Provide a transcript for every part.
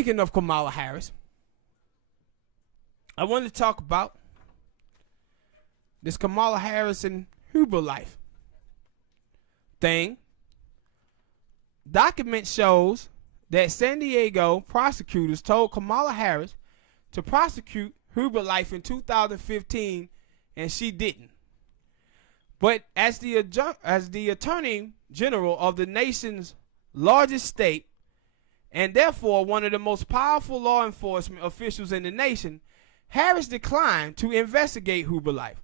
speaking of Kamala Harris, I wanted to talk about this Kamala Harris and herbalife thing. Document shows that San Diego prosecutors told Kamala Harris to prosecute herbalife in 2015, and she didn't. But as the attorney general of the nation's largest state, and therefore one of the most powerful law enforcement officials in the nation, Harris declined to investigate herbalife,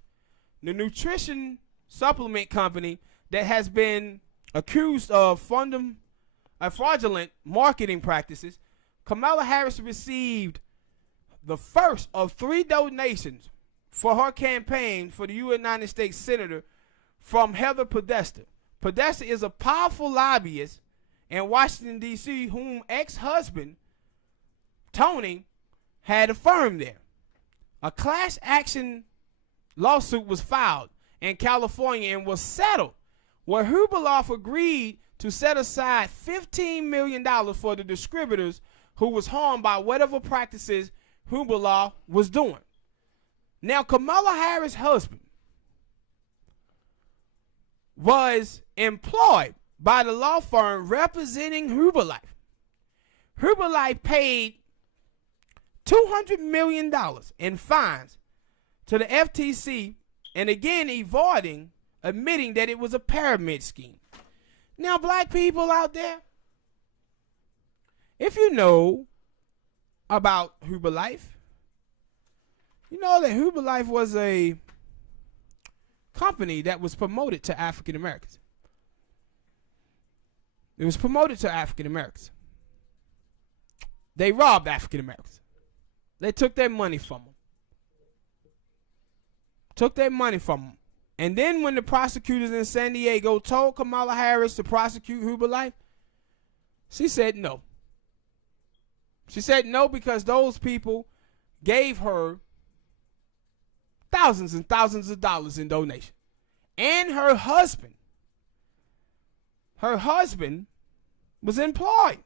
the nutrition supplement company that has been accused of fraudulent marketing practices. Kamala Harris received the first of 3 donations for her campaign for the United States Senator from Heather Podesta. Podesta is a powerful lobbyist in Washington, D.C., whom ex-husband Tony had a firm there. A class action lawsuit was filed in California and was settled, where Herbalife agreed to set aside $15 million for the distributors who was harmed by whatever practices Herbalife was doing. Now, Kamala Harris' husband was employed by the law firm representing Herbalife. Herbalife paid $200 million in fines to the FTC, and again admitting that it was a pyramid scheme. Now, black people out there, if you know about Herbalife, you know that Herbalife was a company that was promoted to African Americans. It was promoted to African Americans. They robbed African Americans. They took their money from them. And then when the prosecutors in San Diego told Kamala Harris to prosecute Herbalife, she said no. She said no because those people gave her thousands and thousands of dollars in donation. And her husband was employed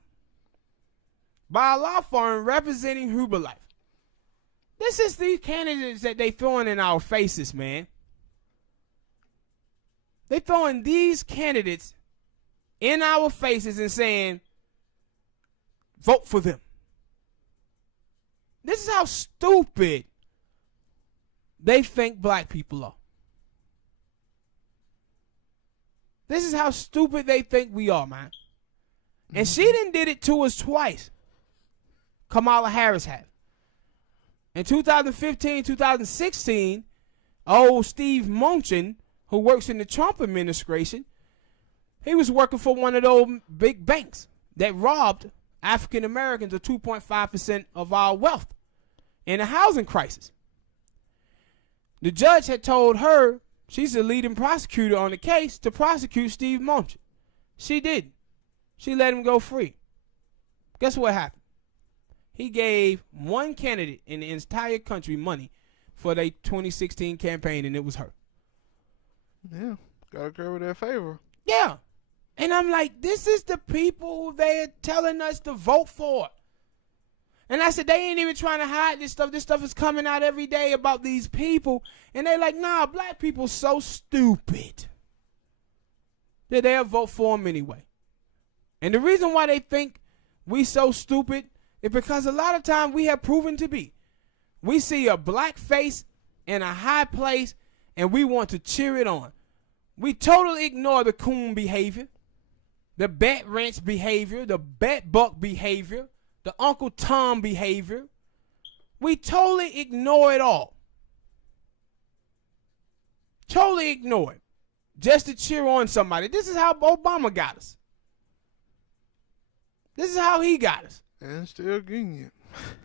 by a law firm representing Herbalife. This is the candidates that they throwing in our faces, man. They throwing these candidates in our faces and saying, vote for them. This is how stupid they think black people are. This is how stupid they think we are, man. And she done did it to us twice. Kamala Harris had. In 2015, 2016, old Steve Mnuchin, who works in the Trump administration, he was working for one of those big banks that robbed African Americans of 2.5% of our wealth in a housing crisis. The judge had told her, she's the leading prosecutor on the case, to prosecute Steve Mnuchin. She didn't. She let him go free. Guess what happened? He gave one candidate in the entire country money for their 2016 campaign, and it was her. Yeah, gotta curry their favor. Yeah. And I'm like, this is the people they're telling us to vote for. And I said, they ain't even trying to hide this stuff. This stuff is coming out every day about these people. And they're like, nah, black people so stupid that they'll vote for them anyway. And the reason why they think we so stupid is because a lot of time we have proven to be. We see a black face in a high place and we want to cheer it on. We totally ignore the coon behavior, the bet ranch behavior, the bet buck behavior, the Uncle Tom behavior. We totally ignore it all. Totally ignore it. Just to cheer on somebody. This is how Obama got us. This is how he got us. And still getting it.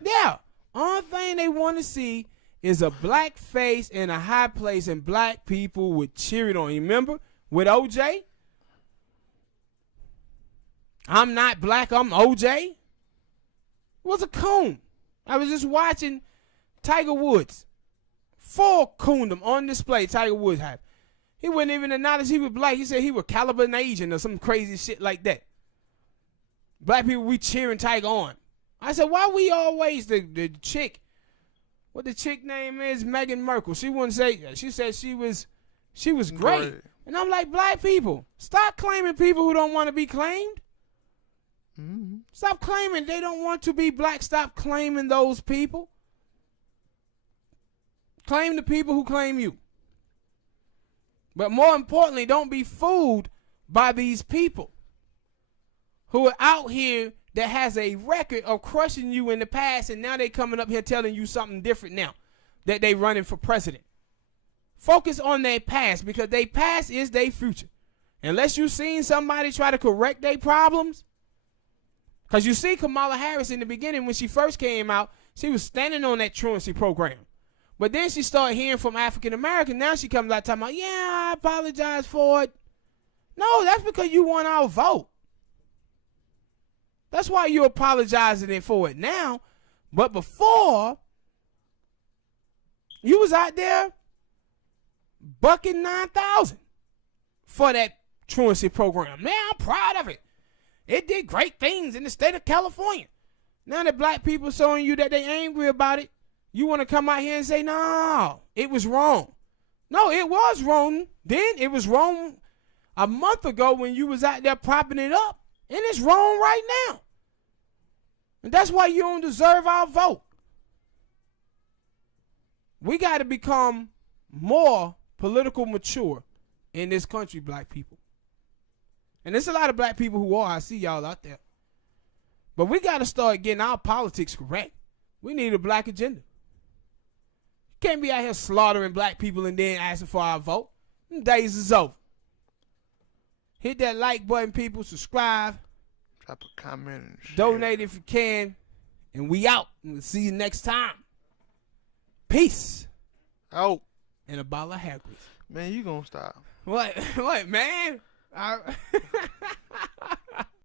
Yeah. Only thing they want to see is a black face in a high place and black people would cheer it on. You remember with OJ? I'm not black, I'm OJ. Was a coon. I was just watching Tiger Woods. Full coondom on display Tiger Woods had. He wouldn't even acknowledge he was black. He said he was Californian or some crazy shit like that. Black people, we cheering Tiger on. I said, why we always the chick? What the chick name is? Meghan Merkel. She wouldn't say. She said she was great. And I'm like, black people, stop claiming people who don't want to be claimed. Mm-hmm. Stop claiming they don't want to be black. Stop claiming those people. Claim the people who claim you. But more importantly, don't be fooled by these people who are out here that has a record of crushing you in the past, and now they coming up here telling you something different now that they running for president. Focus on their past, because their past is their future. Unless you seen somebody try to correct their problems. Because you see Kamala Harris in the beginning when she first came out, she was standing on that truancy program. But then she started hearing from African Americans. Now she comes out talking about, yeah, I apologize for it. No, that's because you want our vote. That's why you're apologizing for it now. But before, you was out there bucking 9,000 for that truancy program. Man, I'm proud of it. It did great things in the state of California. Now that black people showing you that they angry about it, you want to come out here and say, no, it was wrong. No, it was wrong. Then it was wrong a month ago when you was out there propping it up. And it's wrong right now. And that's why you don't deserve our vote. We got to become more political mature in this country, black people. And there's a lot of black people who are. I see y'all out there. But we got to start getting our politics correct. We need a black agenda. Can't be out here slaughtering black people and then asking for our vote. Them days is over. Hit that like button, people. Subscribe. Drop a comment and share. Donate if you can. And we out. We'll see you next time. Peace. Oh. And a bottle of hair grease. Man, you gonna stop. What, man?